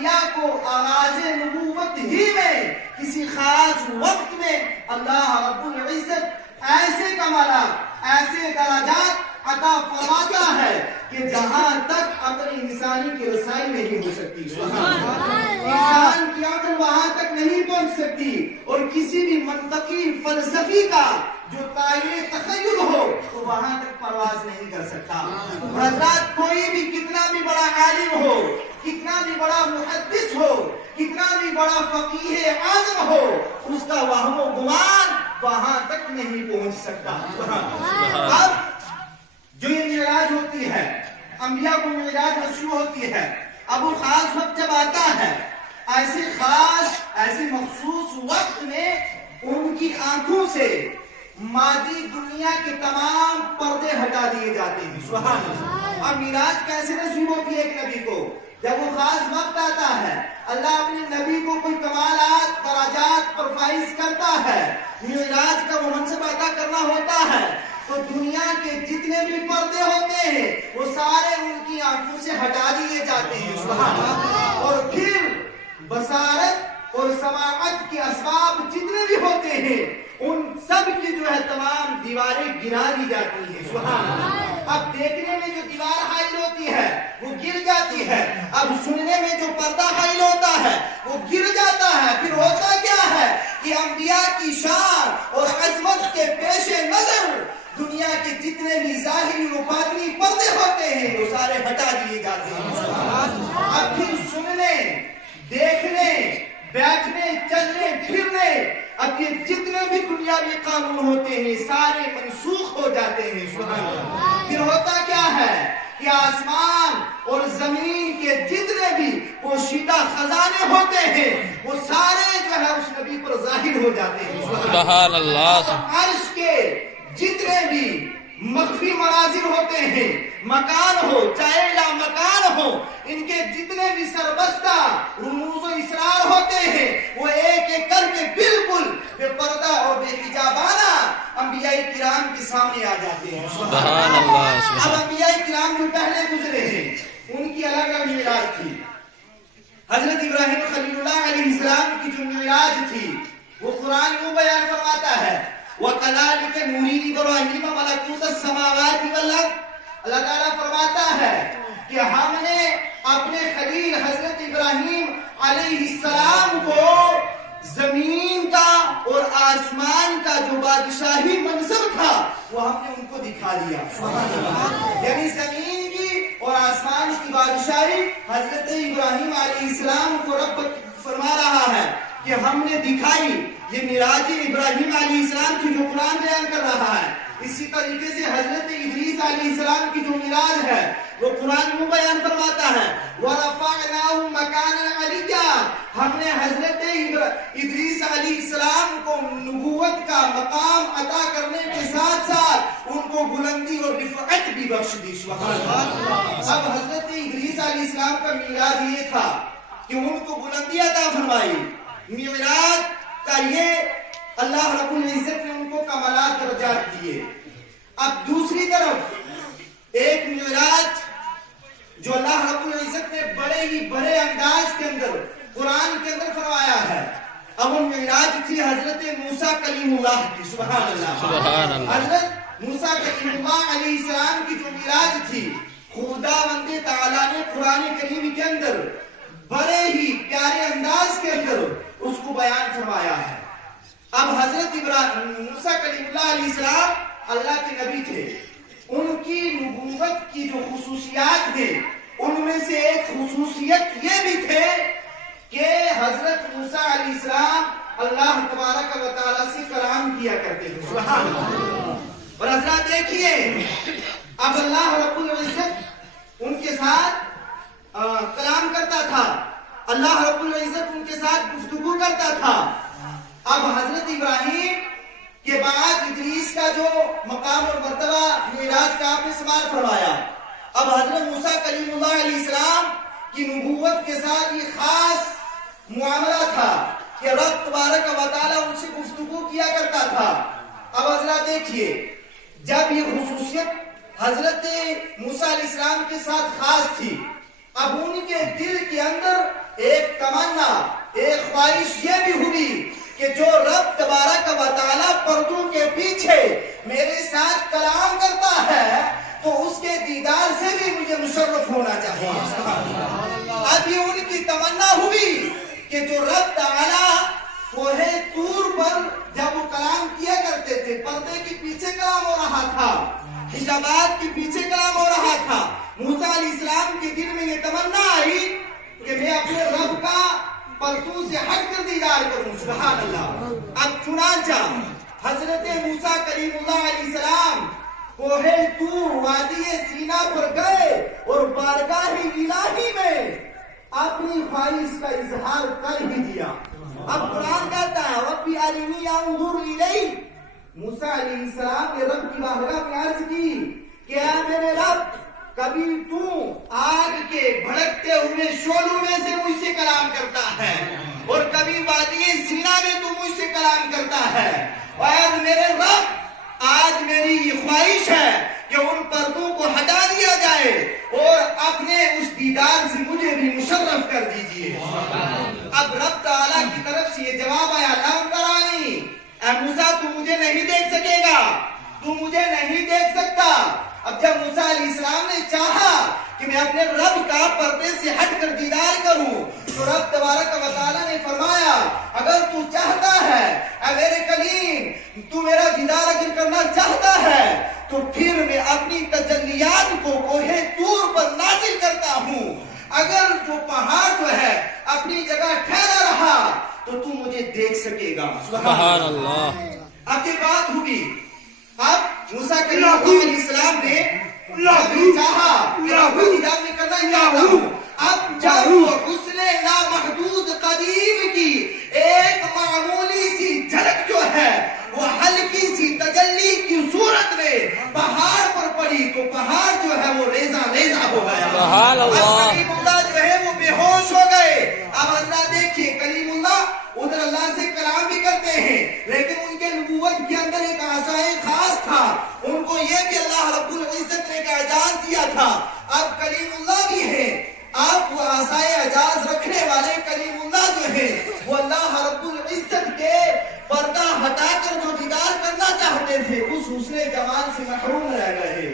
انبیاء کو آغاز نبوت ہی میں کسی خاص وقت میں اللہ رب العزت ایسے کمالات، ایسے درجات عطا فرماتا ہے کہ جہاں تک عقل انسانی کی رسائی نہیں ہو سکتی، انسان کی عقل وہاں تک نہیں پہنچ سکتی، اور کسی بھی منطقی فلسفی کا جو قائل تخیل ہو تو وہاں تک پرواز نہیں کر سکتا۔ حضرات کوئی بھی کتنا بھی بڑا عالم ہو، کتنا بھی بڑا محدث ہو، کتنا بھی بڑا فقیہ اعظم ہو، اس کا وہم و گمان وہاں تک نہیں پہنچ سکتا۔ اب جو یہ معراج ہوتی ہے، انبیاء کو معراج شروع ہوتی ہے، اب وہ خاص وقت جب آتا ہے، ایسے خاص ایسے مخصوص وقت میں ان کی آنکھوں سے مادی دنیا کے تمام پردے ہٹا دیے جاتے ہیں۔ سبحان اللہ۔ اب معراج کیسے نصیب ہوتی ہے ایک نبی کو؟ جب وہ خاص وقت آتا ہے، اللہ اپنے نبی کو کوئی کمالات، درجات پر فائز کرتا ہے، معراج کا وہ منصب عطا کرنا ہوتا ہے، تو دنیا کے جتنے بھی پردے ہوتے ہیں وہ سارے ان کی آنکھوں سے ہٹا دیے جاتے ہیں۔ سبحان اللہ۔ اور پھر بصارت اور سماعت کے اسباب جتنے بھی ہوتے ہیں ان سب کی جو ہے تمام دیواریں گرا دی جاتی ہیں۔ سبحان اللہ۔ اب دیکھنے میں جو دیوار حائل ہوتی ہے وہ گر جاتی ہے، اب سننے میں جو پردہ حائل ہوتا ہے وہ گر جاتا ہے۔ پھر ہوتا کیا ہے کہ انبیاء کی شان اور عظمت کے پیش نظر دنیا کے جتنے بھی ظاہری و باطنی پردے ہوتے ہیں وہ سارے ہٹا دیے جاتے ہیں۔ اب پھر سننے، دیکھنے، بیٹھنے، چلنے، پھرنے، اب یہ جتنے بھی دنیاوی قانون ہوتے ہیں سارے منسوخ ہو جاتے ہیں۔ سبحان اللہ۔ پھر ہوتا کیا ہے کہ آسمان اور زمین کے جتنے بھی پوشیدہ خزانے ہوتے ہیں وہ سارے جو ہے اس نبی پر ظاہر ہو جاتے ہیں۔ سبحان اللہ۔ عرش کے جتنے بھی مخفی مناظر ہوتے ہیں، مکان ہو چاہے لا مکان ہو، ان کے جتنے بھی سربستہ رموز و اسرار ہوتے ہیں وہ ایک ایک کر کے بالکل بے پردہ اور بے حجابانہ انبیاء کرام کے سامنے آ جاتے ہیں۔ سبحان اللہ۔ اب انبیاء کرام جو پہلے گزرے ہیں ان کی الگ الگ معراج تھی۔ حضرت ابراہیم خلیل اللہ علیہ السلام کی جو معراج تھی وہ قرآن یوں بیان فرماتا ہے، وَكَذَلِكَ نُرِي إِبْرَاهِيمَ مَلَكُوتَ السَّمَاوَاتِ وَالْأَرْضِ۔ اللہ تعالیٰ فرماتا ہے کہ ہم نے اپنے خلیل حضرت ابراہیم علیہ السلام کو زمین کا اور آسمان کا جو بادشاہی منصب تھا وہ ہم نے ان کو دکھا دیا۔ یعنی زمین کی اور آسمان کی بادشاہی حضرت ابراہیم علیہ السلام کو رب فرما رہا ہے کہ ہم نے دکھائی۔ یہ معراج ابراہیم علیہ السلام کی جو قرآن بیان کر رہا ہے، اسی طریقے سے حضرت ادریس علیہ السلام کی جو معراج ہے وہ قرآن میں بیان فرماتا ہے، وَرَفَعْنَاهُ مَكَانًا عَلِيًّا۔ ہم نے حضرت ادریس علیہ السلام کو نبوت کا مقام عطا کرنے کے ساتھ ساتھ ان کو بلندی اور رفعت بھی بخش دی۔ سبحان اللہ۔ اب حضرت ادریس علیہ السلام کا معراج یہ تھا کہ ان کو بلندی عطا فرمائی۔ معراج کا یہ اللہ رب العزت نے ان کو کمالات درجات دیے۔ اب دوسری طرف ایک معراج جو اللہ رب العزت نے بڑے ہی بڑے انداز کے اندر قرآن کے اندر فرمایا ہے، اب وہ معراج تھی حضرت موسیٰ کلیم اللہ کی۔ سبحان اللہ۔ حضرت موسیٰ کلیم اللہ علیہ السلام کی جو معراج تھی خداوند تعالیٰ نے قرآن کریم کے اندر بڑے ہی پیارے انداز کے اندر اس کو بیان فرمایا ہے۔ اب حضرت موسیٰ کلیم اللہ علیہ السلام اللہ کے نبی تھے، ان کی نبوت کی جو خصوصیات ہیں ان میں سے ایک خصوصیت یہ بھی تھے کہ حضرت موسیٰ علیہ السلام اللہ تبارک و تعالیٰ سے کلام کیا کرتے تھے۔ سبحان اللہ۔ اور حضرات دیکھیے اب اللہ رب العزت ان کے ساتھ کلام کرتا تھا، اللہ رب العزت ان کے ساتھ گفتگو کرتا تھا۔ اب حضرت ابراہیم کے بعد ادریس کا جو مقام اور مرتبہ معراج کا آپ نے سماعت فرمایا، اب حضرت موسیٰ کلیم اللہ علیہ السلام کی نبوت کے ساتھ یہ خاص معاملہ تھا کہ رب تبارک و تعالیٰ ان سے گفتگو کیا کرتا تھا۔ اب حضرات دیکھیے جب یہ خصوصیت حضرت موسیٰ علیہ السلام کے ساتھ خاص تھی، اب ان کے دل کے اندر ایک تمنا، ایک خواہش یہ بھی ہوئی کہ جو رب تبارک و تعالیٰ پردوں کے پیچھے میرے ساتھ کلام کرتا ہے تو اس کے دیدار سے بھی مجھے مشرف ہونا چاہیے. اب یہ ان کی تمنا ہوئی کہ جو رب تعالیٰ کوہ طور پر جب وہ کلام کیا کرتے تھے، پردے کے پیچھے کلام ہو رہا تھا، حجابات کے پیچھے کلام ہو رہا تھا، موسیٰ علیہ السلام کے دل میں یہ تمنا آئی کہ میں اپنے رب کا پردوں سے ہٹ کر دیدار کروں. سبحان اللہ. اب چنانچہ حضرت موسیٰ کلیم اللہ علیہ السلام کوہ طور وادی سینا پر گئے اور بارگاہ الہی میں اپنی خواہش کا اظہار کر ہی دیا. اب قرآن کہتا ہے ربی ارنی انظر الیک. موسیٰ علیہ السلام نے رب کی بارگاہ میں عرض کی کہ اے میرے رب، کبھی تو آگ کے بھڑکتے ہوئے شعلوں میں سے مجھ سے کلام کرتا ہے اور کبھی وادی سینا میں تو مجھ سے کلام کرتا ہے. اور میرے رب، آج میری یہ خواہش ہے کہ ان پردوں کو ہٹا دیا جائے اور اپنے اس دیدار سے مجھے بھی مشرف کر دیجئے. اب رب تعالیٰ کی طرف سے یہ جواب آیا لم ترانی، اے موسیٰ تو مجھے نہیں دیکھ سکے گا، تو مجھے نہیں دیکھ سکتا. اب جب موسیٰ علیہ السلام نے چاہا کہ میں اپنے رب کا پردے سے ہٹ کر دیدار کروں تو رب تبارک و تعالیٰ نے فرمایا اگر تو چاہتا ہے اے میرے کلیم، تو میرا دیدار اگر کرنا چاہتا ہے تو پھر میں اپنی تجلیات کو کوہ طور پر نازل کرتا ہوں. اگر جو پہاڑ جو ہے اپنی جگہ ٹھہرا رہا تو تو مجھے دیکھ سکے گا. سبحان اللہ. اب یہ بات ہوگی. اب موسیٰ کلیم اللہ علیہ السلام نے چاہا کہ رب دیدار میں کرنا چاہتا ہوں. اب جب وہ حسن نامحدود قدیم کی ایک معمولی سی جھلک جو ہے وہ ہلکی سی تجلی کی صورت میں پہاڑ پر پڑی تو پہاڑ جو ہے وہ ریزہ ریزہ ہو گیا. سبحان اللہ. کلیم اللہ جو ہے وہ بے ہوش ہو گئے. اب حضرات دیکھیے، کلیم اللہ ادھر اللہ سے کلام بھی کرتے ہیں لیکن ان کے نبوت کے اندر ایک عصائے خاص تھا، ان کو یہ بھی اللہ رب العزت نے ایک اعجاز دیا تھا. اب کلیم اللہ بھی ہیں، آپ وہ عصائے اعجاز رکھنے والے کلیم اللہ جو ہیں وہ اللہ رب العزت کے پردہ ہٹا کر جو دیدار کرنا چاہتے تھے اس حسن جمال سے محروم رہ گئے.